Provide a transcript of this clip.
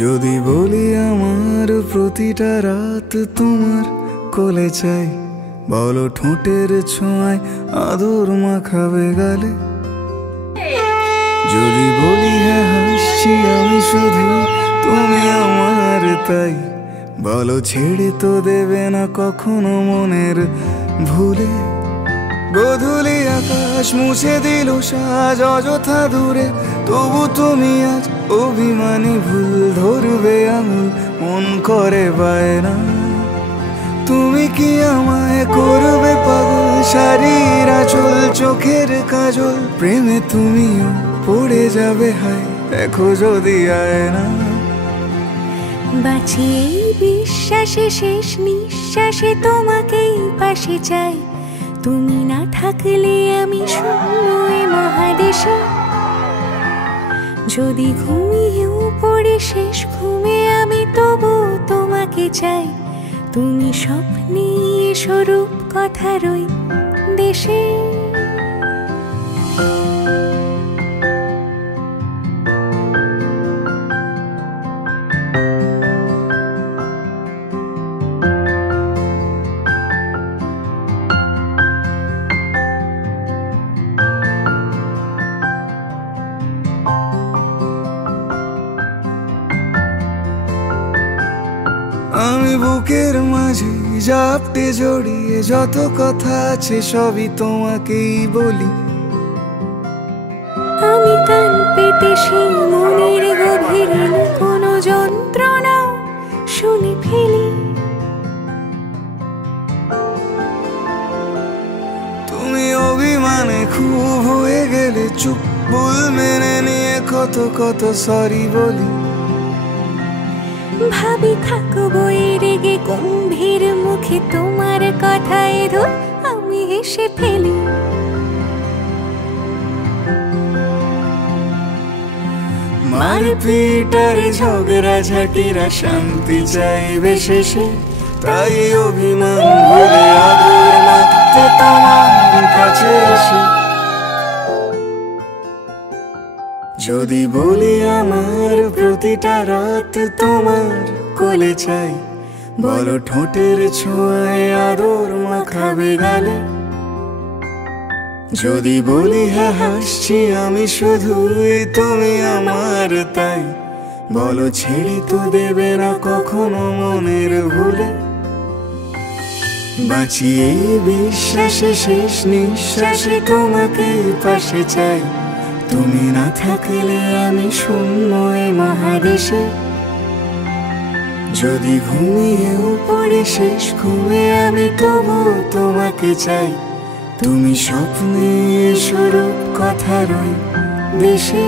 যদি বলি আমার প্রতিটা রাত তোমার কোলে চাই, বলো ঠোঁটের ছোঁয়ায় আদর মাখাবে গালে। যদি বলি হ্যাঁ হাসছি আমি শুধু, তুমি আমার তাই, বলো ছেড়ে তো দেবে না কখনো মনের ভুলে। গোধূলি আকাশ মুছে দিল সাজ অযথা দূরে, তবু তুমি আজ অভিমানী ভুল ধরবে আঙুল, মন করে বায়না। তুমি কি আমায় করবে পাগল, শাড়ির আঁচল চোখের কাজল, প্রেমে তুমিও পড়ে যাবে হায় দেখো যদি আয়না। বাঁচি এই বিশ্বাসে শেষ নিঃশ্বাসে তোমাকেই পাশে চাই, তুমি না থাকলে আমি শূন্য এ মহাদেশে। যদি ঘুমিয়েও পড়ে শেষ ঘুমে আমি তবু তোমাকে চাই, তুমি স্বপ্নে স্বরূপ কথার ওই দেশে। আমি বুকের মাঝে জাপটে জড়িয়ে যত কথা আছে সবই তোমাকেই বলি। আমি কান পেতে সেই মনের গভীরে কোনো যন্ত্রণা শুনে ফেলি। তুমি অভিমানে খুব হয়ে গেলে চুপ, ভুল মেনে নিয়ে কত কত সরি বলি। ভাবি থাকবো রেগে গম্ভীর মুখে তোমার কথায় ধর আমি হেসে ফেলি। মারপিট আর ঝগড়া ঝাঁটিরা শান্তি চাইবে শেষে, তাই অভিমান ভুলে আদর মাখতে তোমার কাছে এসে। যদি বলি আমার প্রতিটা রাত তোমার কোলে চাই, বলো ঠোঁটের ছোঁয়ায় আদর মাখাবে গালে। যদি বলি হ্যাঁ হাসছি আমি শুধুই, তুমি আমার তাই, বলো ছেড়ে তো দেবে না কখনো মনের ভুলে। বাঁচি এই বিশ্বাসে শেষ নিঃশ্বাসে তোমাকেই পাশে চাই, তুমি না থাকলে আমি শূন্য এ মহাদেশে। যদি ঘুমিয়েও পড়ে শেষ ঘুমে আমি তবু তোমাকে চাই, তুমি স্বপ্নে স্বরূপ কথার ওই দেশে।